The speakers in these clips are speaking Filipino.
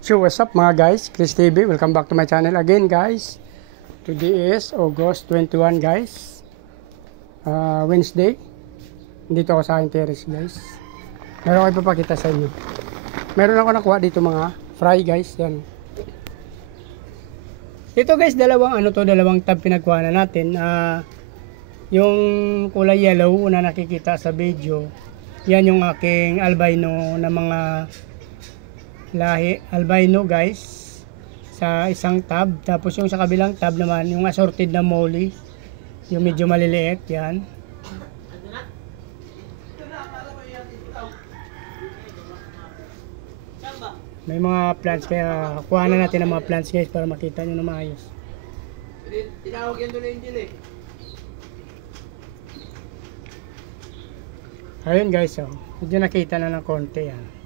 So what's up mga guys, Chris TV, welcome back to my channel again guys. Today is August 21 guys, Wednesday. Dito ako sa aking terrace guys. Meron ako ipapakita sa inyo. Meron ako nakuha dito mga fry guys. Yan. Ito guys, dalawang tab pinagkuha na natin. Yung kulay yellow na nakikita sa video, yan yung aking albino na mga lahi albino guys sa isang tab. Tapos yung sa kabilang tab naman yung assorted na molly, yung medyo maliliit. Yan, may mga plants, kaya kuha na natin ang mga plants guys para makita nyo na maayos. Tinawag yan doon na Angel eh. Ayun guys, medyo nakita na ng konti yan.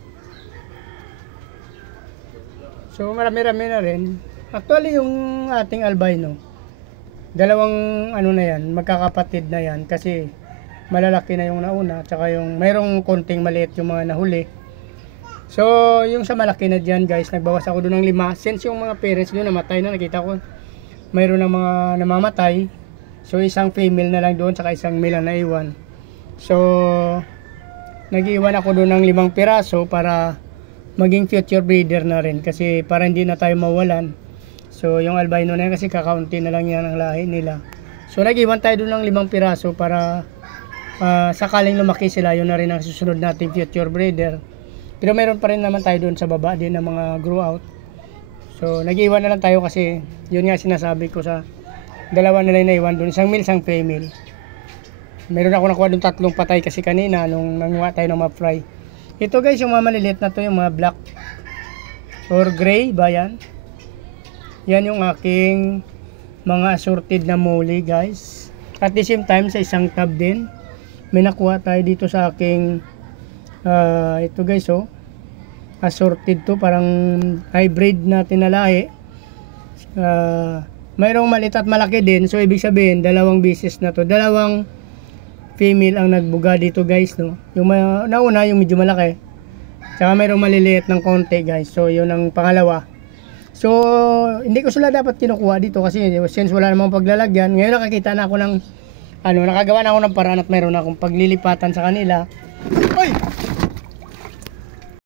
So marami-rami na rin. Actually yung ating albino, dalawang ano na yan, magkakapatid na yan, kasi malalaki na yung nauna, tsaka yung mayroong konting maliit yung mga nahuli. So yung sa malaki na dyan guys, nagbawas ako doon ng 5, since yung mga parents doon namatay na, nakita ko mayroon ng mga namamatay. So isang female na lang doon, tsaka isang male na naiwan. So nag-iwan ako doon ng 5 piraso para maging future breeder na rin, kasi para hindi na tayo mawalan. So yung albino na yan, kasi kakaunti na lang yan ang lahi nila. So nag-iwan tayo doon ng 5 piraso para sakaling lumaki sila, yun na rin ang susunod nating future breeder. Pero meron pa rin naman tayo doon sa baba din ng mga grow out. So nag-iwan na lang tayo, kasi yun nga sinasabi ko, sa dalawa na lang naiwan doon, isang male, isang female. Meron ako nakuha doon 3 patay kasi kanina nung nanguha tayo ng mga fry. Ito guys, yung mga maliliit na to, yung mga black or gray ba yan? Yan yung aking mga assorted na molly guys. At the same time, sa isang tab din, may nakuha tayo dito sa aking ito guys, assorted to, parang hybrid natin na lahi. Mayroong maliit at malaki din, so ibig sabihin dalawang beses na to, dalawang female ang nagbuga dito guys, no? Yung nauna yung medyo malaki, tsaka mayroong maliliit ng konti guys. So yun ang pangalawa. So hindi ko sila dapat kinukuha dito, kasi since wala namang paglalagyan. Ngayon nakakita na ako ng nakagawa na ako ng paraan at mayroon na akong paglilipatan sa kanila. Oy!